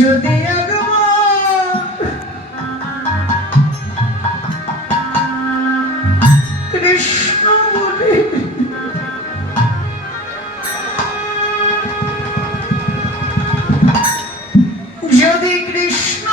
যদি কৃষ্ণ বলে। যদি কৃষ্ণ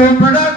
Fame Production.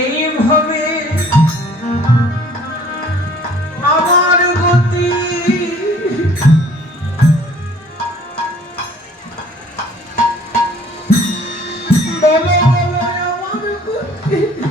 এইভাবে আমার গতি। বলো বলো আমার গতি।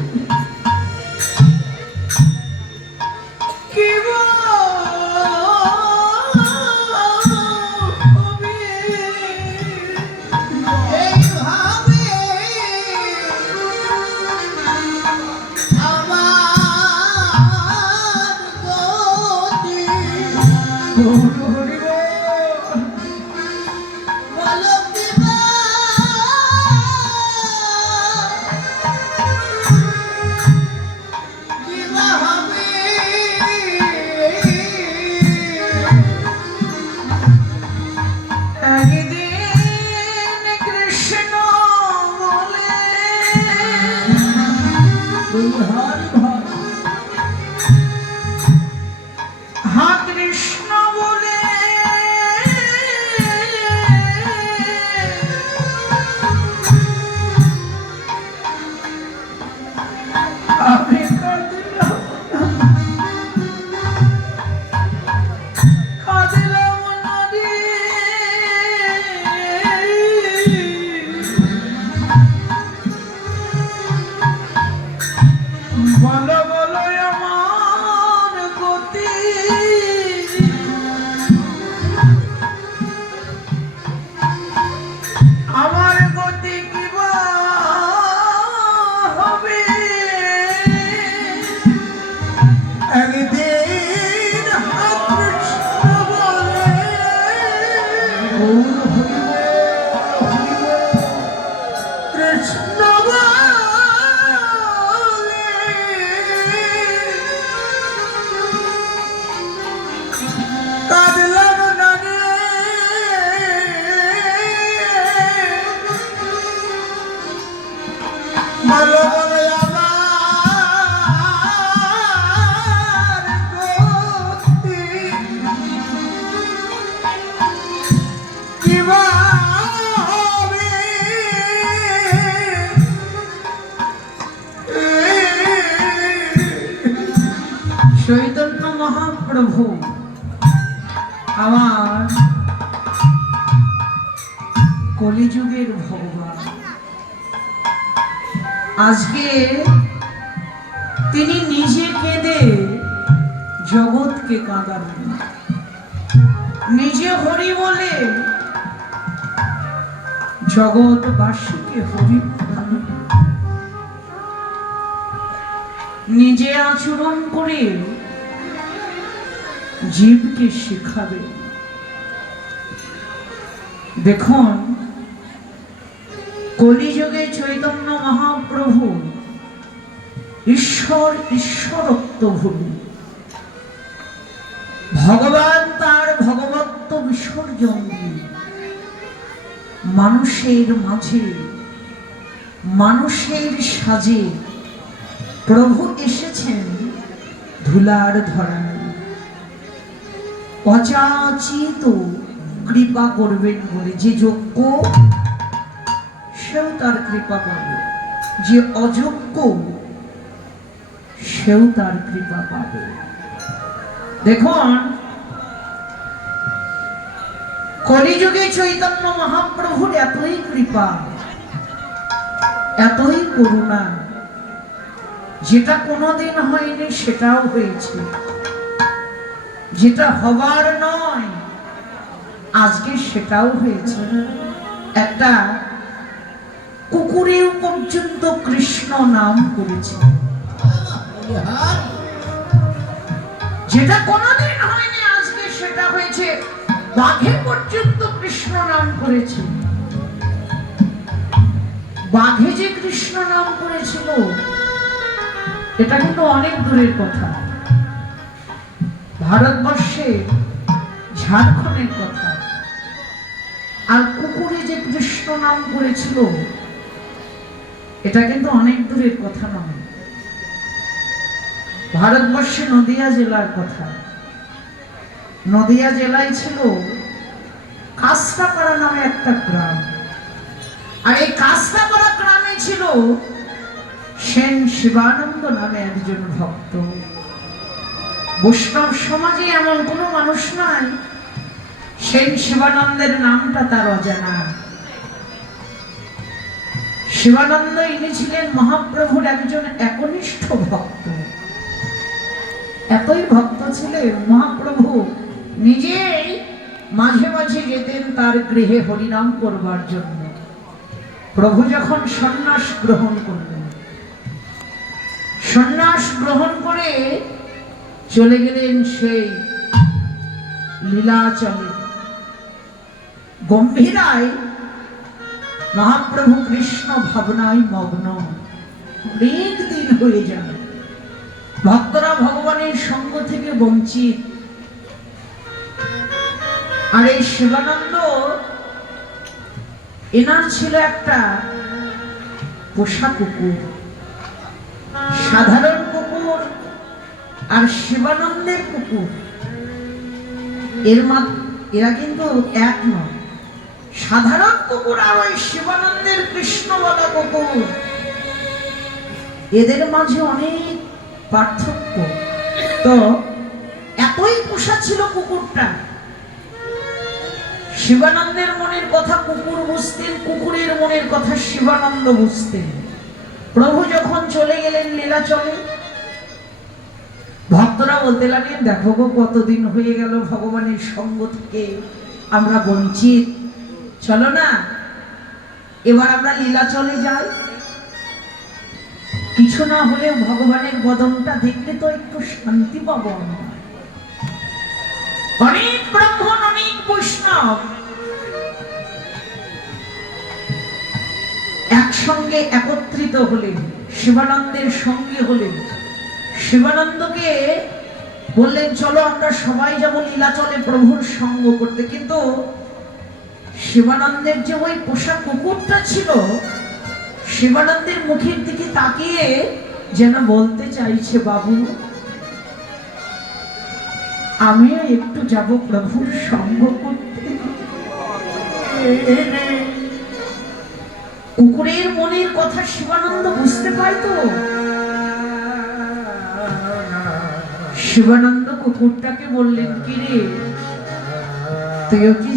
Mm-hmm. মহাপ্রভু, আমার কলিযুগের ভগবান আজকে তিনি নিজে কেঁদে জগৎকে কাঁদাবেন নিজে হরি বলে জগৎবাসীকে হরি। নিজে আচরণ করে জীবকে শেখাবে। দেখুন, কলিযুগে চৈতন্য মহাপ্রভু ঈশ্বর ঈশ্বরত্ব ভূমি। ভগবান তার ভগবত্ব বিসর্জন দিয়ে মানুষের মাঝে, মানুষের সাজে প্রভু এসেছেন ধুলার ধরায় অযাচিত কৃপা করবেন বলে যে যোগ্য, সেও তার কৃপা পাবে। যে অযোগ্য, সেও তার কৃপা পাবে। দেখুন, কলিযুগে চৈতন্য মহাপ্রভুর এতই কৃপা, এতই করুণা, যেটা কোনোদিন হয়নি, সেটাও হয়েছে। যেটা হবার নয়, আজকে সেটাও হয়েছে। একটা কুকুরেও পর্যন্ত কৃষ্ণ নাম করেছে। যেটা কোনোদিন হয়নি, আজকে সেটা হয়েছে। বাঘে পর্যন্ত কৃষ্ণ নাম করেছে। বাঘে যে কৃষ্ণ নাম করেছিল, এটা কিন্তু অনেক দূরের কথা। ভারতবর্ষে ঝাড়খণ্ডের কথা। আর কুকুরে যে কৃষ্ণ নাম করেছিল, এটা কিন্তু অনেক দূরের কথা নয়। ভারতবর্ষে নদিয়া জেলার কথা। নদিয়া জেলায় ছিল কাস্তাপাড়া নামে একটা গ্রাম। আর এই কাস্তাপাড়া গ্রামে ছিল সেন শিবানন্দ নামে একজন ভক্ত। বৈষ্ণব সমাজে এমন কোনো মানুষ নাই। সেই শিবানন্দের নামটা তার অজানা। শিবানন্দ ইনি ছিলেন মহাপ্রভুর একজন একনিষ্ঠ ভক্ত। এতই ভক্ত ছিলেন, মহাপ্রভু নিজেই মাঝে মাঝে যেতেন তার গৃহে হরিনাম করবার জন্য। প্রভু যখন সন্ন্যাস গ্রহণ করলেন, সন্ন্যাস গ্রহণ করে চলে গেলেন সেই লীলাচলে। গম্ভীরায় মহাপ্রভু কৃষ্ণ ভাবনায় মগ্ন। অনেক দিন হয়ে যায়। ভক্তরা ভগবানের সঙ্গ থেকে বঞ্চিত। আর এই শিবানন্দ এনার ছিল একটা পোষা কুকুর। সাধারণ কুকুর আর শিবানন্দের কুকুর। এর মা এরা কিন্তু এক নয়। সাধারণ কুকুর আর ওই শিবানন্দের কৃষ্ণ কুকুর। এদের মাঝে অনেক পার্থক্য। তো এতই পোষা ছিল কুকুরটা। শিবানন্দের মনের কথা কুকুর বুঝতেন, কুকুরের মনের কথা শিবানন্দ বুঝতেন। প্রভু যখন চলে গেলেন লীলাচলে ভক্তরা বলতে লাগলেন, দেখো গো, কতদিন হয়ে গেল ভগবানের সঙ্গ থেকে আমরা বঞ্চিত। চলো না, এবার আমরা লীলাচলে যাই। কিছু না হলে ভগবানের বদনটা দেখলে তো একটু শান্তি পাবো আমরা। অনেক ব্রাহ্মণ, অনেক বৈষ্ণব একসঙ্গে একত্রিত হলেন, শিবানন্দের সঙ্গে হলেন। শিবানন্দকে বললেন, চলো আমরা সবাই যাব লীলাচলে প্রভুর সঙ্গ করতে। কিন্তু শিবানন্দের যে ওই পোষা কুকুরটা ছিল, শিবানন্দের মুখের দিকে তাকিয়ে যেন বলতে চাইছে, বাবু, আমিও একটু যাব প্রভুর সঙ্গ করতে। কুকুরের মনের কথা শিবানন্দ বুঝতে পারতো। শিবানন্দ কুকুরটাকে বললেন কি রে তুইও কি